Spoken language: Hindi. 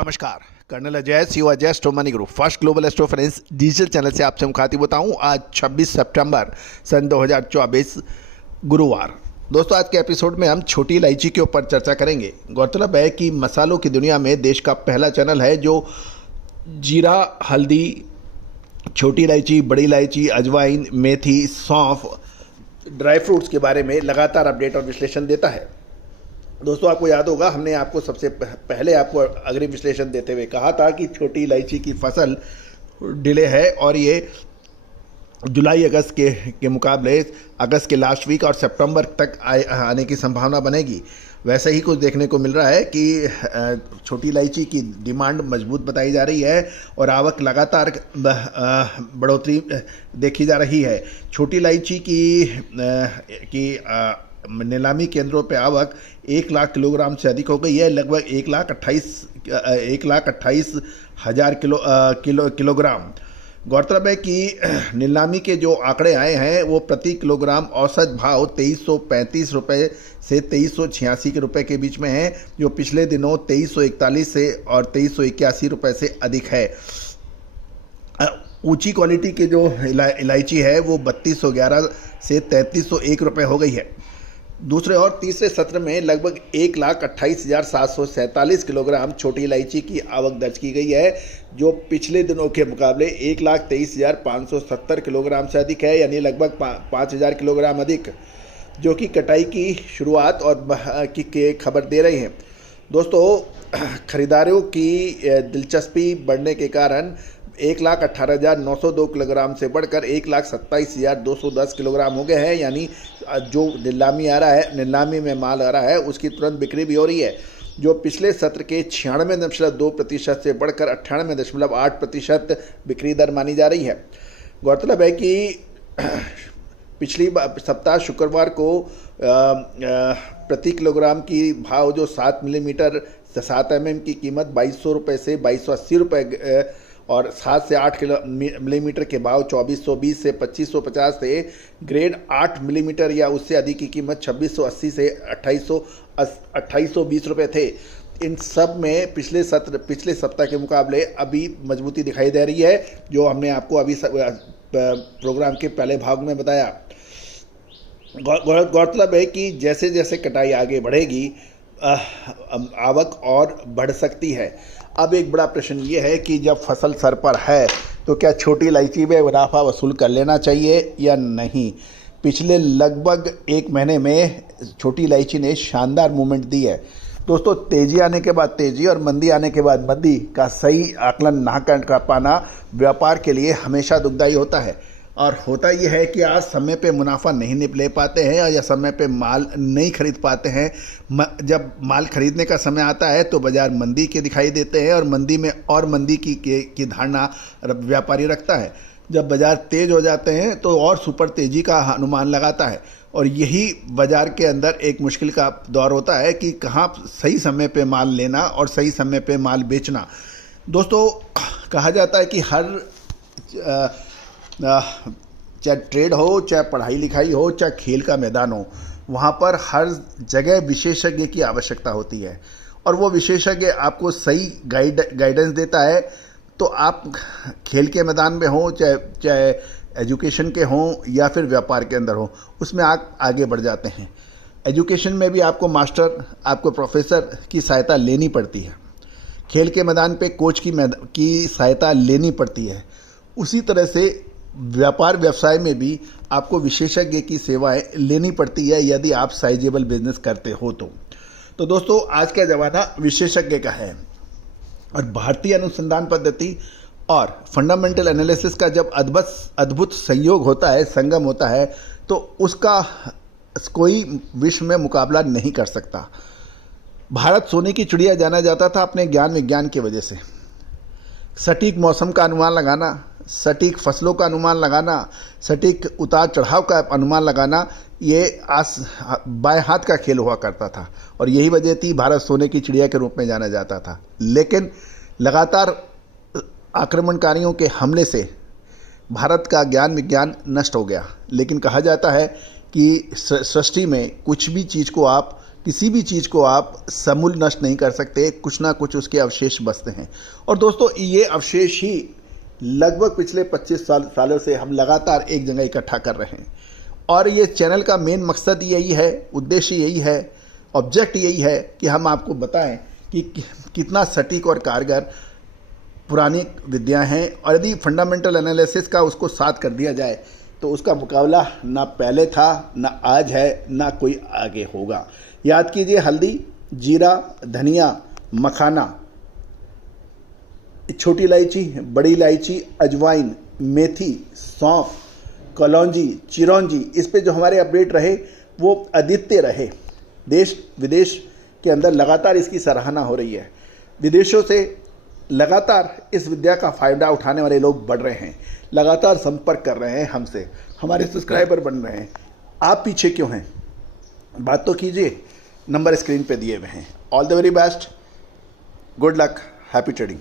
नमस्कार, कर्नल अजय सिवा जय astro money group first global astro finance digital channel से आपसे मुखातिब होता हूं। आज 26 सितंबर सन 2024 गुरुवार। दोस्तों, आज के एपिसोड में हम छोटी इलायची के ऊपर चर्चा करेंगे। गौरतलब है कि मसालों की दुनिया में देश का पहला चैनल है जो जीरा, हल्दी, छोटी इलायची, बड़ी इलायची, अजवाइन, मेथी, सौंफ, ड्राई फ्रूट्स के बारे में लगातार अपडेट और विश्लेषण देता है। दोस्तों, आपको याद होगा, हमने आपको सबसे पहले आपको अग्रिम विश्लेषण देते हुए कहा था कि छोटी इलायची की फसल डिले है और ये जुलाई अगस्त के मुकाबले अगस्त के लास्ट वीक और सितंबर तक आने की संभावना बनेगी। वैसे ही कुछ देखने को मिल रहा है कि छोटी इलायची की डिमांड मजबूत बताई जा रही है और आवक लगातार बढ़ोतरी देखी जा रही है। छोटी इलायची की नीलामी केंद्रों पे आवक 1 लाख किलोग्राम से अधिक हो गई है, लगभग 1,28,000 किलोग्राम। गौरतलब है कि नीलामी के जो आंकड़े आए हैं वो प्रति किलोग्राम औसत भाव 2335 रुपये से 2386 रुपये के बीच में है, जो पिछले दिनों 2341 से और 2381 रुपये से अधिक है। ऊंची क्वालिटी के जो इलायची है वो 3211 से 3301 रुपये हो गई है। दूसरे और तीसरे सत्र में लगभग 1,28,747 किलोग्राम छोटी इलायची की आवक दर्ज की गई है, जो पिछले दिनों के मुकाबले 1,23,570 किलोग्राम से अधिक है, यानी लगभग 5,000 किलोग्राम अधिक, जो कि कटाई की शुरुआत और की खबर दे रहे हैं। दोस्तों, खरीदारों की दिलचस्पी बढ़ने के कारण 1,18,902 किलोग्राम से बढ़कर 1,27,210 किलोग्राम हो गए हैं, यानी जो नीलामी में माल आ रहा है उसकी तुरंत बिक्री भी हो रही है, जो पिछले सत्र के 96.2% से बढ़कर 98.8% बिक्री दर मानी जा रही है। गौरतलब है कि पिछली सप्ताह शुक्रवार को प्रति किलोग्राम की भाव जो 7 mm की कीमत 2200 रुपये से 2280 रुपये और 7 से 8 मिलीमीटर के भाव 2420 से 2550 थे। ग्रेड 8 मिलीमीटर या उससे अधिक की कीमत 2680 से 2820 रुपये थे। इन सब में पिछले सप्ताह के मुकाबले अभी मजबूती दिखाई दे रही है, जो हमने आपको अभी प्रोग्राम के पहले भाग में बताया। गौरतलब है कि जैसे जैसे कटाई आगे बढ़ेगी आवक और बढ़ सकती है। अब एक बड़ा प्रश्न ये है कि जब फसल सर पर है तो क्या छोटी इलायची में मुनाफा वसूल कर लेना चाहिए या नहीं। पिछले लगभग 1 महीने में छोटी इलायची ने शानदार मूवमेंट दी है। दोस्तों, तेज़ी आने के बाद तेज़ी और मंदी आने के बाद मंदी का सही आकलन ना कर पाना व्यापार के लिए हमेशा दुखदायी होता है। और होता यह है कि आज समय पे मुनाफा नहीं ले पाते हैं या समय पे माल नहीं खरीद पाते हैं। जब माल खरीदने का समय आता है तो बाजार मंदी के दिखाई देते हैं और मंदी में और मंदी की धारणा व्यापारी रखता है। जब बाजार तेज हो जाते हैं तो और सुपर तेजी का अनुमान लगाता है, और यही बाजार के अंदर एक मुश्किल का दौर होता है कि कहाँ सही समय पे माल लेना और सही समय पे माल बेचना। दोस्तों, कहा जाता है कि हर चाहे ट्रेड हो, चाहे पढ़ाई लिखाई हो, चाहे खेल का मैदान हो, वहाँ पर हर जगह विशेषज्ञ की आवश्यकता होती है और वो विशेषज्ञ आपको सही गाइडेंस देता है। तो आप खेल के मैदान में हो, चाहे एजुकेशन के हों या फिर व्यापार के अंदर हो, उसमें आप आगे बढ़ जाते हैं। एजुकेशन में भी आपको मास्टर, आपको प्रोफेसर की सहायता लेनी पड़ती है। खेल के मैदान पे कोच की सहायता लेनी पड़ती है। उसी तरह से व्यापार व्यवसाय में भी आपको विशेषज्ञ की सेवाएं लेनी पड़ती है यदि आप साइजेबल बिजनेस करते हो तो दोस्तों, आज का ज़माना विशेषज्ञ का है और भारतीय अनुसंधान पद्धति और फंडामेंटल एनालिसिस का जब अद्भुत संयोग होता है, संगम होता है, तो उसका कोई विश्व में मुकाबला नहीं कर सकता। भारत सोने की चिड़िया जाना जाता था अपने ज्ञान विज्ञान की वजह से। सटीक मौसम का अनुमान लगाना, सटीक फसलों का अनुमान लगाना, सटीक उतार चढ़ाव का अनुमान लगाना, ये बाएं हाथ का खेल हुआ करता था और यही वजह थी भारत सोने की चिड़िया के रूप में जाना जाता था। लेकिन लगातार आक्रमणकारियों के हमले से भारत का ज्ञान विज्ञान नष्ट हो गया। लेकिन कहा जाता है कि सृष्टि में कुछ भी चीज़ को आप किसी भी चीज़ को आप समूल नष्ट नहीं कर सकते, कुछ ना कुछ उसके अवशेष बचते हैं। और दोस्तों ये अवशेष ही लगभग पिछले 25 सालों से हम लगातार एक जगह इकट्ठा कर रहे हैं। और ये चैनल का मेन मकसद यही है, उद्देश्य यही है, ऑब्जेक्ट यही है कि हम आपको बताएं कि कितना सटीक और कारगर पुरानी विद्या हैं, और यदि फंडामेंटल एनालिसिस का उसको साथ कर दिया जाए तो उसका मुकाबला ना पहले था, ना आज है, ना कोई आगे होगा। याद कीजिए, हल्दी, जीरा, धनिया, मखाना, छोटी इलायची, बड़ी इलायची, अजवाइन, मेथी, सौंफ, कलौंजी, चिरौंजी, इस पे जो हमारे अपडेट रहे वो अद्वितीय रहे। देश विदेश के अंदर लगातार इसकी सराहना हो रही है। विदेशों से लगातार इस विद्या का फ़ायदा उठाने वाले लोग बढ़ रहे हैं, लगातार संपर्क कर रहे हैं हमसे, हमारे सब्सक्राइबर बन रहे हैं। आप पीछे क्यों हैं? बात तो कीजिए, नंबर स्क्रीन पे दिए हुए हैं। All the very best, good luck, happy trading.